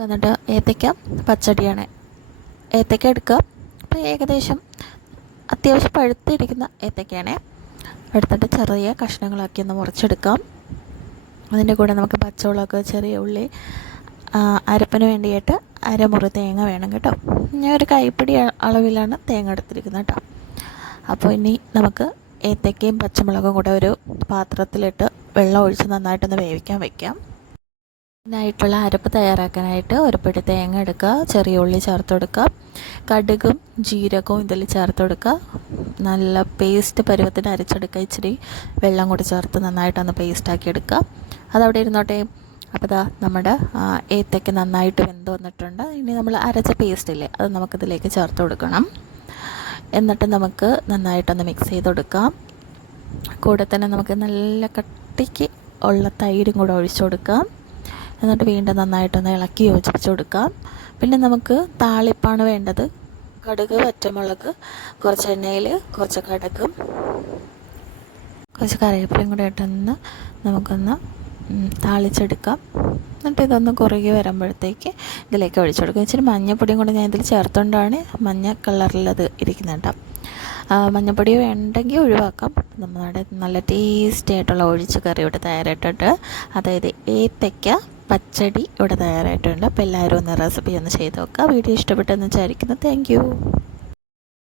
വന്നിട്ട് ഏത്തയ്ക്ക പച്ചടിയാണ്. ഏത്തയ്ക്ക എടുക്കുക. അപ്പോൾ ഏകദേശം അത്യാവശ്യം പഴുത്തിരിക്കുന്ന ഏത്തയ്ക്കയാണേ. എടുത്തിട്ട് ചെറിയ കഷ്ണങ്ങളാക്കി ഒന്ന് മുറിച്ചെടുക്കാം. അതിന്റെ കൂടെ നമുക്ക് പച്ചമുളക് ചെറിയ ഉള്ളി അരപ്പിന് വേണ്ടിയിട്ട് അരമുറി തേങ്ങ വേണം കേട്ടോ. ഞാൻ ഒരു കൈപ്പിടി അളവിലാണ് തേങ്ങ എടുത്തിരിക്കുന്നത് കേട്ടോ. അപ്പോൾ ഇനി നമുക്ക് ഏത്തയ്ക്കയും പച്ചമുളകും കൂടെ ഒരു പാത്രത്തിലിട്ട് വെള്ളം ഒഴിച്ച് നന്നായിട്ടൊന്ന് വേവിക്കാൻ വെക്കാം. ഇതിനായിട്ടുള്ള അരപ്പ് തയ്യാറാക്കാനായിട്ട് ഒരു പിടി തേങ്ങ എടുക്കുക ചെറിയ ഉള്ളി ചേർത്ത് കൊടുക്കുക കടുകും ജീരകവും ഇതിൽ ചേർത്ത് കൊടുക്കുക. നല്ല പേസ്റ്റ് പരുവത്തിന് അരച്ചെടുക്കുക ഇച്ചിരി വെള്ളം കൂടി ചേർത്ത് നന്നായിട്ടൊന്ന് പേസ്റ്റാക്കി എടുക്കുക. അതവിടെ ഇരുന്നോട്ടെ. അപ്പോൾ ഇതാ നമ്മുടെ ഏത്തയ്ക്ക് നന്നായിട്ട് വെന്ത് വന്നിട്ടുണ്ട്. ഇനി നമ്മൾ അരച്ച പേസ്റ്റ് ഇല്ലേ അത് നമുക്കിതിലേക്ക് ചേർത്ത് കൊടുക്കണം. എന്നിട്ട് നമുക്ക് നന്നായിട്ടൊന്ന് മിക്സ് ചെയ്ത് കൊടുക്കാം. കൂടെ തന്നെ നമുക്ക് നല്ല കട്ടിക്ക് ഉള്ള തൈരും കൂടെ ഒഴിച്ചു കൊടുക്കാം. എന്നിട്ട് വീണ്ടും നന്നായിട്ടൊന്ന് ഇളക്കി യോജിപ്പിച്ച് കൊടുക്കാം. പിന്നെ നമുക്ക് താളിപ്പാണ് വേണ്ടത്. കടുക് പച്ചമുളക് കുറച്ച് എണ്ണയിൽ കുറച്ച് കടുകും കുറച്ച് കറിവേപ്പിലയും കൂടെ ഇട്ടൊന്ന് നമുക്കൊന്ന് താളിച്ചെടുക്കാം. എന്നിട്ട് ഇതൊന്ന് കുറുകി വരുമ്പോഴത്തേക്ക് ഇതിലേക്ക് ഒഴിച്ചു കൊടുക്കും. ഇച്ചിരി മഞ്ഞപ്പൊടിയും കൂടെ ഞാൻ ഇതിൽ ചേർത്തുകൊണ്ടാണ് മഞ്ഞ കളറിലത് ഇരിക്കുന്നത് കേട്ടോ മഞ്ഞപ്പൊടി വേണ്ടെങ്കിൽ ഒഴിവാക്കാം. നമ്മുടെ നല്ല ടേസ്റ്റി ആയിട്ടുള്ള ഒഴിച്ച് കറി ഇവിടെ തയ്യാറായിട്ടുണ്ട്. അതായത് ഏത്തയ്ക്ക പച്ചടി ഇവിടെ തയ്യാറായിട്ടുണ്ട്. അപ്പോൾ എല്ലാവരും ഒന്ന് റെസിപ്പി ഒന്ന് ചെയ്ത് നോക്കുക. വീഡിയോ ഇഷ്ടപ്പെട്ടെന്ന് വിചാരിക്കുന്നു. താങ്ക്